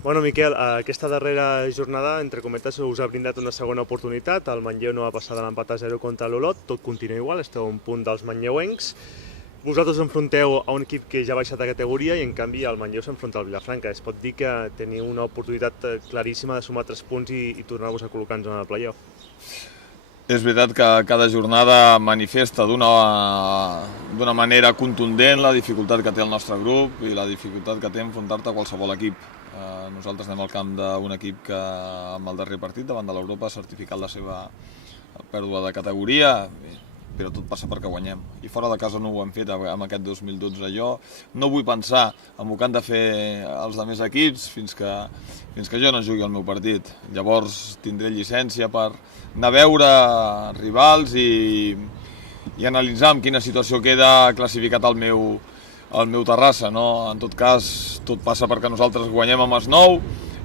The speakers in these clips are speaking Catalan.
Bueno, Miquel, aquesta darrera jornada, entre cometes, us ha brindat una segona oportunitat. El Manlleu no va passar de l'empat a 0 contra l'Olot, tot continua igual, esteu a un punt dels manlleuencs. Vosaltres enfronteu a un equip que ja ha baixat de categoria i en canvi el Manlleu s'enfronta al Vilafranca. Es pot dir que teniu una oportunitat claríssima de sumar 3 punts i tornar-vos a col·locar en zona de playoff. És veritat que cada jornada manifesta d'una manera contundent la dificultat que té el nostre grup i la dificultat que té enfrontar-te a qualsevol equip. Nosaltres anem al camp d'un equip que amb el darrer partit davant de l'Europa ha certificat la seva pèrdua de categoria, però tot passa perquè guanyem. I fora de casa no ho hem fet amb aquest 2012. Jo no vull pensar en el que han de fer els altres equips fins que jo no jugui el meu partit. Llavors tindré llicència per anar a veure rivals i analitzar en quina situació queda classificat el meu Terrassa. No? En tot cas, tot passa perquè nosaltres guanyem amb Masnou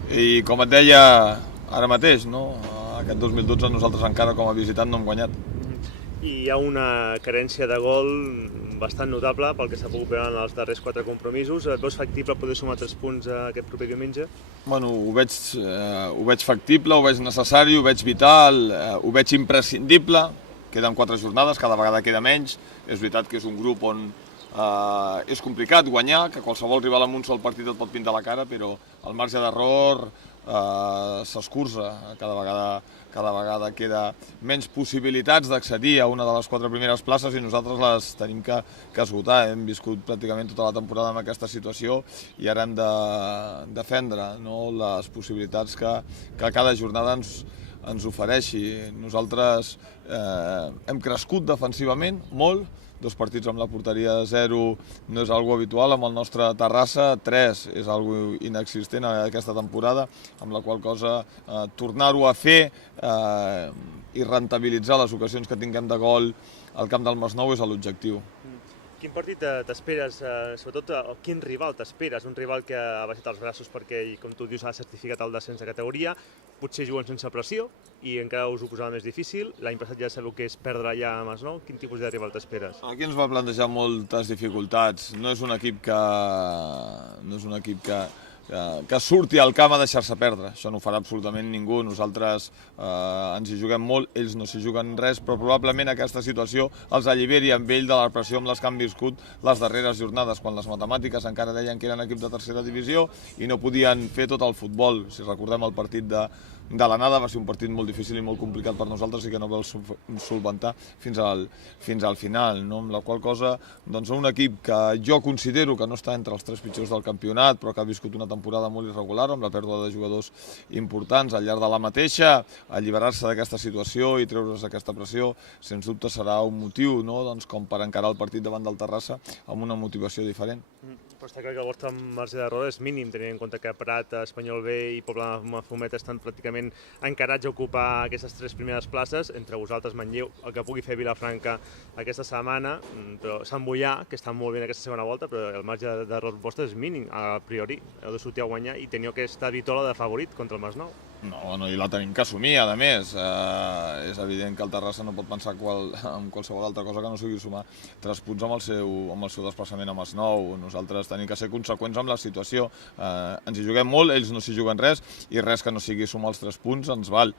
i, com et deia ara mateix, no? Aquest 2012 nosaltres encara com a visitant no hem guanyat. I hi ha una carència de gol bastant notable pel que s'ha pogut veure en els darrers 4 compromisos. Et veus factible poder sumar 3 punts aquest proper diumenge? Bueno, ho veig factible, ho veig necessari, ho veig vital, ho veig imprescindible. Queden 4 jornades, cada vegada queda menys. És veritat que és un grup on és complicat guanyar, que qualsevol rival amb un sol partit et pot pintar la cara, però el marge d'error s'escurça. Cada vegada queda menys possibilitats d'accedir a una de les 4 primeres places i nosaltres les tenim que esgotar. Hem viscut pràcticament tota la temporada en aquesta situació i ara hem de defendre, no, les possibilitats que cada jornada ens ofereixi. Nosaltres hem crescut defensivament molt, 2 partits amb la porteria de 0 no és algo habitual, amb el nostre Terrassa 3 és algo inexistent aquesta temporada, amb la qual cosa tornar-ho a fer i rentabilitzar les ocasions que tinguem de gol al camp del Masnou és l'objectiu. Quin partit t'esperes, sobretot quin rival t'esperes? Un rival que ha baixat els braços perquè, com tu dius, ha certificat el descens de categoria, potser juguen sense pressió i encara us ho posava més difícil. L'any passat ja sabeu que és perdre allà a Masnou. Quin tipus de rival t'esperes? Aquí ens va plantejar moltes dificultats. No és un equip que surti al camp a deixar-se perdre. Això no ho farà absolutament ningú. Nosaltres ens hi juguem molt, ells no s'hi juguen res, però probablement aquesta situació els alliberi amb ell de la pressió amb les que han viscut les darreres jornades, quan les matemàtiques encara deien que eren equip de tercera divisió i no podien fer tot el futbol. Si recordem el partit de l'anada, va ser un partit molt difícil i molt complicat per nosaltres i que no vam solventar fins al final, no? Amb la qual cosa, doncs, un equip que jo considero que no està entre els 3 pitjors del campionat, però que ha viscut una temporada molt irregular, amb la pèrdua de jugadors importants al llarg de la mateixa, alliberar-se d'aquesta situació i treure's aquesta pressió, sens dubte serà un motiu, no? Doncs, com per encarar el partit davant del Terrassa amb una motivació diferent. Però està clar que el vostre marge d'error és mínim, tenint en compte que Prat, Espanyol B i Pobla-Mafumet estan pràcticament encarats a ocupar aquestes 3 primeres places, entre vosaltres Manlleu, el que pugui fer Vilafranca aquesta setmana, però Sant Boià, que està molt bé en aquesta segona volta, però el marge d'error vostre és mínim, a priori. Heu de sortir a guanyar i teniu aquesta vitola de favorit contra el Masnou. No, i la tenim que assumir, a més. És evident que el Terrassa no pot pensar en qualsevol altra cosa que no sigui sumar 3 punts amb el seu desplaçament a Masnou. Nosaltres tenim que ser conseqüents amb la situació. Ens hi juguem molt, ells no s'hi juguen res, i res que no sigui sumar els 3 punts ens val.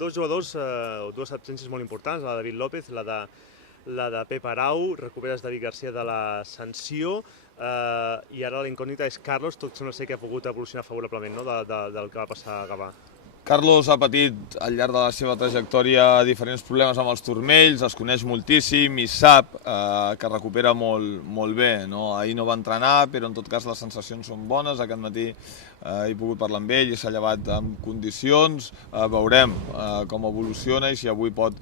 2 jugadors, 2 absències molt importants, la de David López, la de Pep Arau, recuperes David Garcia de la sanció, i ara la incògnita és Carlos, tot sembla ser que ha pogut evolucionar favorablement, no? del que va passar a Gavà. Carlos ha patit al llarg de la seva trajectòria diferents problemes amb els turmells, es coneix moltíssim i sap que recupera molt bé. No? Ahir no va entrenar, però en tot cas les sensacions són bones. Aquest matí he pogut parlar amb ell i s'ha llevat en condicions. Veurem com evoluciona i si avui pot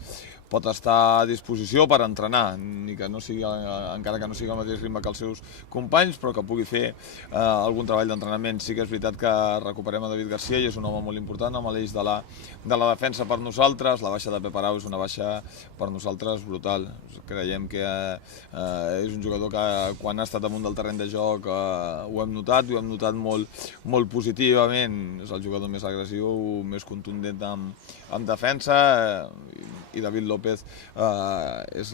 estar a disposició per entrenar, encara que no sigui al mateix ritme que els seus companys, però que pugui fer algun treball d'entrenament. Sí que és veritat que recuperem a David Garcia i és un home molt important amb l'eix de la defensa per nosaltres. La baixa de Pep Arau és una baixa per nosaltres brutal. Creiem que és un jugador que quan ha estat amunt del terreny de joc ho hem notat molt positivament. És el jugador més agressiu, més contundent en defensa, i David López és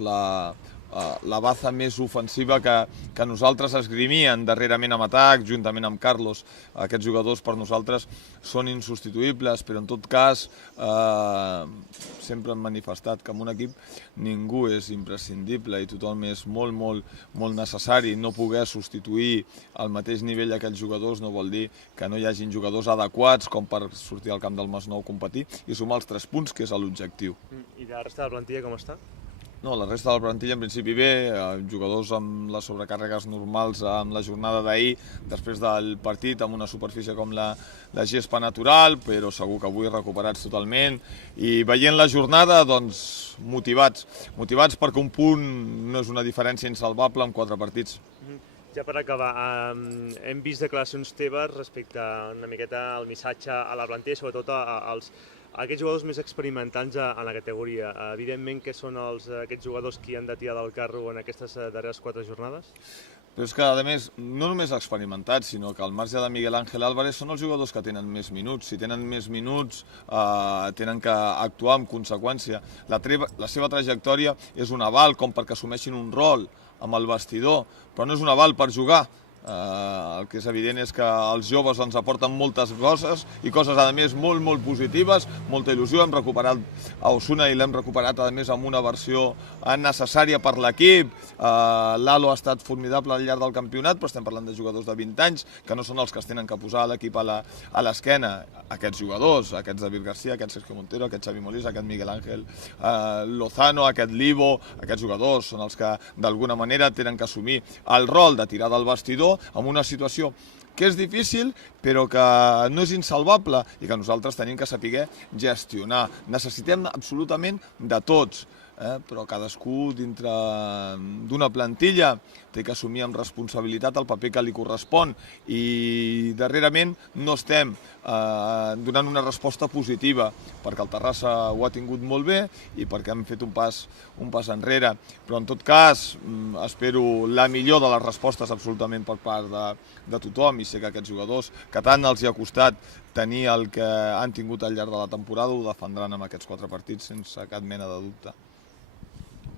la baza més ofensiva que nosaltres esgrimien darrerament amb atac, juntament amb Carlos. Aquests jugadors per nosaltres són insubstituïbles, però en tot cas sempre hem manifestat que en un equip ningú és imprescindible i tothom és molt necessari. No poder substituir al mateix nivell aquells jugadors no vol dir que no hi hagin jugadors adequats com per sortir al camp del Masnou a competir i sumar els 3 punts, que és l'objectiu. I la resta de la plantilla com està? No, la resta de la plantilla en principi bé, jugadors amb les sobrecàrregues normals amb la jornada d'ahir, després del partit amb una superfície com la gespa natural, però segur que avui recuperats totalment. I veient la jornada, doncs, motivats perquè un punt no és una diferència insalvable en 4 partits. Ja per acabar, hem vist declaracions teves respecte una miqueta al missatge a la plantilla, sobretot a aquests jugadors més experimentats en la categoria. Evidentment que són aquests jugadors qui han de tirar del carro en aquestes darreres 4 jornades? Però és que, a més, no només experimentats, sinó que al marge de Miguel Ángel Álvarez són els jugadors que tenen més minuts. Si tenen més minuts, tenen que actuar en conseqüència. La seva trajectòria és un aval com perquè assumeixin un rol amb el vestidor, però no és un aval per jugar. El que és evident és que els joves ens aporten moltes coses i coses a més molt positives, molta il·lusió. Hem recuperat a Osuna i l'hem recuperat a més amb una versió necessària per l'equip. Lalo ha estat formidable al llarg del campionat, però estem parlant de jugadors de 20 anys que no són els que es tenen que posar l'equip a l'esquena. Aquests jugadors, aquests David García, aquest Sergio Montero, aquest Xavi Molís, aquest Miguel Ángel Lozano, aquest Libo, aquests jugadors són els que d'alguna manera tenen que assumir el rol de tirar del vestidor en una situació que és difícil però que no és insalvable i que nosaltres tenim que saber gestionar. Necessitem absolutament de tots, però cadascú dintre d'una plantilla té que assumir amb responsabilitat el paper que li correspon i darrerament no estem donant una resposta positiva perquè el Terrassa ho ha tingut molt bé i perquè hem fet un pas enrere, però en tot cas espero la millor de les respostes absolutament per part de tothom i sé que aquests jugadors que tant els hi ha costat tenir el que han tingut al llarg de la temporada ho defendran amb aquests 4 partits sense cap mena de dubte.